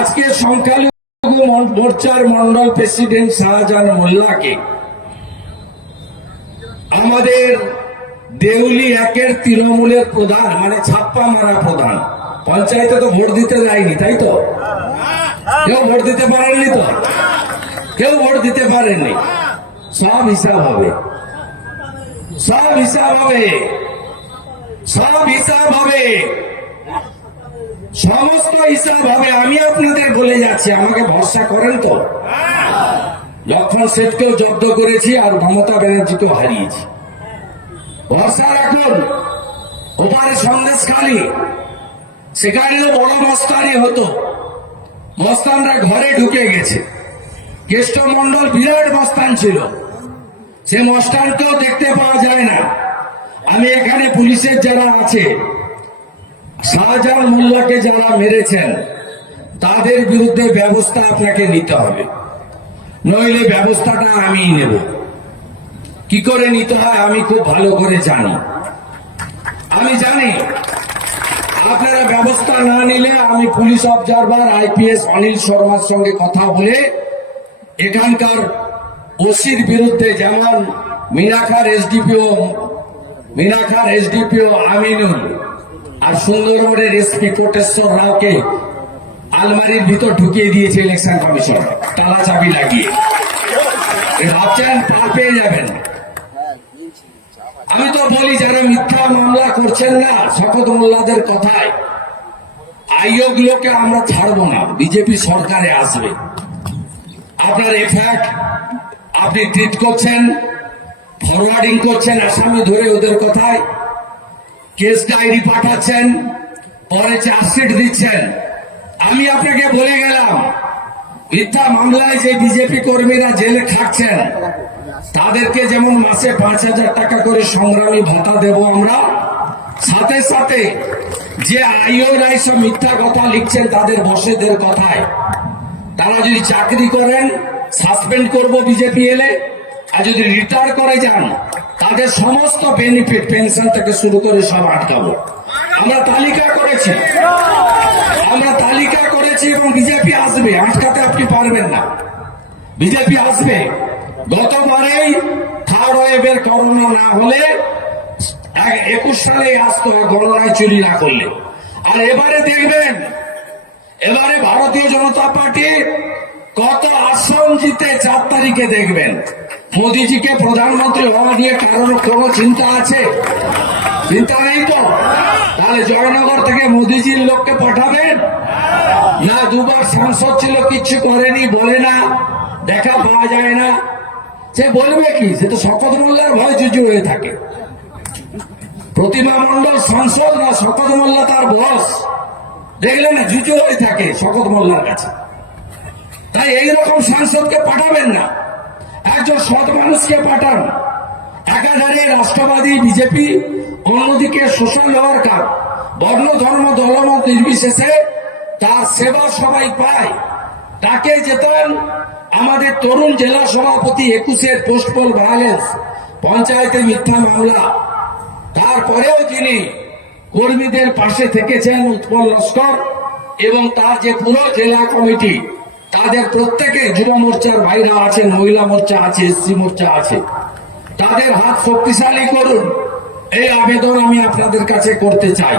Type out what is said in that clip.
আজকে সংখ্যালঘু মোর্চার মন্ডল প্রেসিডেন্ট শাহজাহান মোল্লাকে আমাদের দেউলি একের তৃণমূলের প্রধান মানে ছাপ্পা মারা প্রধান। পঞ্চায়েতে তো ভোট দিতে যায়নি, তাই তো? কেউ ভোট দিতে পারেননি তো? কেউ ভোট দিতে পারেননি। সব হিসাব হবে। সব হিসাব হবে। সব হিসাব হবে। সমস্ত হিসাব যাচ্ছি আমাকে ভরসা করেন তো। লক্ষণ শেঠকেও জব্দ করেছি আর মমতা ব্যানার্জিকেও হারিয়েছি। ভরসা রাখুন। ওপারে সন্দেশ খালি। সেখানে তো বড় মস্তানি হতো। মস্তানরা ঘরে ঢুকে গেছে। কেষ্টমন্ডল বিরাট মস্তান ছিল। সে মস্তানকেও দেখতে পাওয়া যায় না। আমি এখানে পুলিশের যারা আছে শাহজাহান মোল্লাকে যারা মেরেছেন তাদের বিরুদ্ধে ব্যবস্থা আপনাকে নিতে হবে। নইলে ব্যবস্থাটা আমিই নেব। কি করে নিতে হয় আমি খুব ভালো করে জানি। আমি জানি, আপনারা ব্যবস্থা না নিলে আমি পুলিশ অবজারভার, আইপিএস অনিল শর্মার সঙ্গে কথা বলে এখানকার ওসির বিরুদ্ধে যেমন মিনাখার এসডিপিও মিনাখার এসডিপিও আমিনুল আর সুন্দরবনের এসপি কোটেশ্বর রাওকে আলমারির ভিতর ঢুকিয়ে দিয়েছে ইলেকশন কমিশন। তালা চাবি লাগিয়ে। ভাবছেন পার পেয়ে যাবেন। আমি তো বলি, যারা মিথ্যা মামলা করছেন না, শপথ মোল্লাদের কথায় আইওগুলোকে আমরা ছাড়বো না। বিজেপি সরকারে আসবে। আপনার এফআইআর আপনি ট্রিট করছেন ফরওয়ার্ডিং করছেন আসামি ধরে ওদের কথায় কেস ডায়েরি পাঠাচ্ছেন, পরে চার্জশিট দিচ্ছেন। আমি আপনাকে বলে গেলাম, মিথ্যা মামলায় যে বিজেপি কর্মীরা জেলে খাচ্ছেন তাদেরকে যেমন মাসে পাঁচ হাজার টাকা করে সংগ্রামী ভাতা দেব আমরা, সাথে সাথে যে আইওরা সব মিথ্যা কথা লিখছেন তাদের বসেদের কথায়, তারা যদি চাকরি করেন, সাসপেন্ড করব বিজেপি এলে আর যদি রিটায়ার করে যান, তাদের সমস্ত বেনিফিট পেনশন থেকে শুরু করে সব আটকাবো। আমরা তালিকা করেছি। করেছি এবং বিজেপি আসবে, আটকাতে আপনি পারবেন না। বিজেপি আসবে। গতবারেই ওয়েভের করোনা না হলে একুশ সালে আসতো গণনায় চুরি না করলে। আর এবারে দেখবেন, এবারে ভারতীয় জনতা পার্টি কত আসন জিতে চার তারিখে দেখবেন। মোদিজিকে প্রধানমন্ত্রী হওয়া নিয়ে কারোর কোন চিন্তা আছে? চিন্তা নেই তো? তাহলে জয়নগর থেকে মোদিজির লোককে পাঠাবেন? না, দুবার সাংসদ ছিল, কিচ্ছু করেনি, বলে না, দেখা পাওয়া যায় না। সে বলবে কি? সে তো শপথ মোল্লার ভয় জুজু হয়ে থাকে। প্রতিমা মন্ডল সংসদ না শপথ মোল্লা তার বস? দেখলেন না, জুজু হয়ে থাকে শপথ মোল্লার কাছে। তাই এইরকম সাংসদকে পাঠাবেন না। একজন সৎ মানুষকে পাঠান। একাধারে রাষ্ট্রবাদী, বিজেপি অন্যদিকে সোশ্যাল ওয়ার্কার বর্ণ ধর্ম দলমত নির্বিশেষে তার সেবা সবাই পায়। তাকে যেতেন আমাদের তরুণ জেলা সভাপতি একুশের পোস্টপোল ভায়োলেন্স পঞ্চায়েতে মিথ্যা মামলা। তারপরেও তিনি কর্মীদের পাশে থেকেছেন উৎপল লস্কর এবং তার যে পুরো জেলা কমিটি, তাদের প্রত্যেকে যুব মোর্চার ভাইরা আছেন, মহিলা মোর্চা আছে, এসসি মোর্চা আছে। তাদের হাত শক্তিশালী করুন। এই আবেদন আমি আপনাদের কাছে করতে চাই।